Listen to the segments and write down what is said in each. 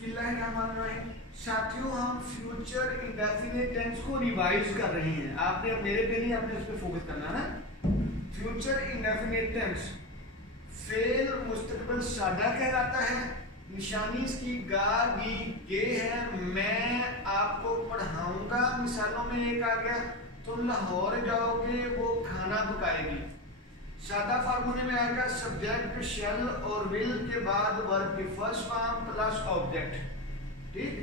बिस्मिल्लाहिर्रहमानिर्रहीम। साथियों, हम फ्यूचर इंडेफिनिट टेंस को रिवाइज कर रहे हैं। आपने मेरे पे नहीं, आपने उस पर फोकस करना है ना। फ्यूचर इंडेफिनिट टेंस फेल मुस्तकबिल सादा कहलाता है। निशानी इसकी गा गी गे है। मैं आपको पढ़ाऊंगा। मिसालों में एक आ गया, तुम लाहौर जाओगे, वो खाना पकाएगी। सादा फार्मूले में आएगा सब्जेक्ट शेल और विल के बाद वर्ब की फर्स्ट फॉर्म प्लस ऑब्जेक्ट। ठीक,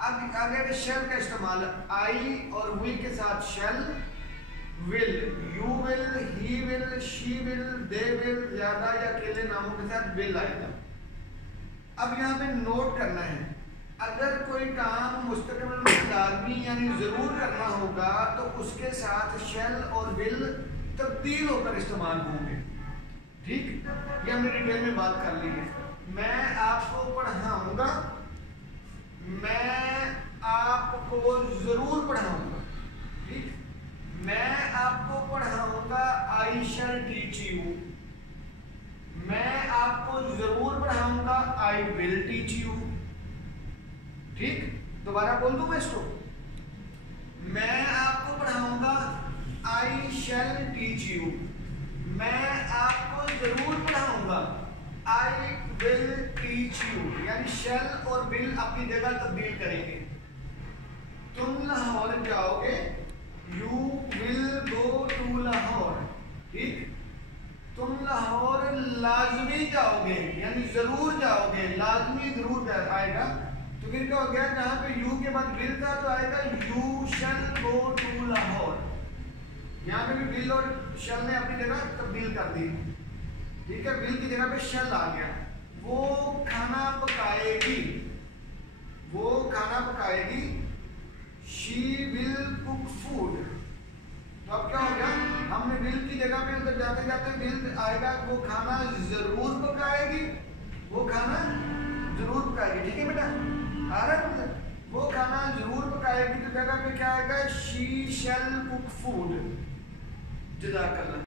अब आगे के शेल का इस्तेमाल आई और विल के साथ shall will, you will, he will, she will, they will, ज्यादा या अकेले नामों के साथ विल आएगा। अब यहाँ पे नोट करना है, अगर कोई काम मुस्तकबिल में लाज़मी यानी जरूर करना होगा तो उसके साथ शेल और विल तब्दील होकर इस्तेमाल होंगे। ठीक, ये हमने डिटेल में बात कर ली है। मैं आपको पढ़ाऊंगा, मैं आपको जरूर पढ़ाऊंगा। ठीक, मैं आपको पढ़ाऊंगा, आई शैल टीच यू। मैं आपको जरूर पढ़ाऊंगा, आई विल टीच यू। ठीक, दोबारा बोल दूं मैं इसको, मैं आपको पढ़ाऊंगा, आई शैल टीच यू। मैं आपको जरूर पढ़ाऊंगा, आई विल टीच यू। यानी शैल और विल अपनी जगह तब्दील करेंगे। तुम लाहौर जाओगे, you will go to Lahore. ठीक, तुम लाहौर लाजमी जाओगे यानी जरूर जाओगे, लाजमी जरूर आएगा। तो फिर क्या हो गया, जहां पे यू के बाद विल था तो आएगा you shall go to Lahore. यहाँ पे भी विल और शैल ने अपनी जगह तब्दील कर दी। ठीक है, विल की जगह पे शैल आ गया। वो खाना पकाएगी, वो खाना पकाएगी, शी विल कुक फूड। तो अब क्या हो गया, हमने विल की जगह पे उधर जाते जाते विल आएगा, वो खाना जरूर पकाएगी, वो खाना जरूर पकाएगी। ठीक है बेटा, आ रहा है, वो खाना जरूर पकाएगी तो जगह पे क्या आएगा, शी शैल कुक फूड। जज़ाकल्लाह।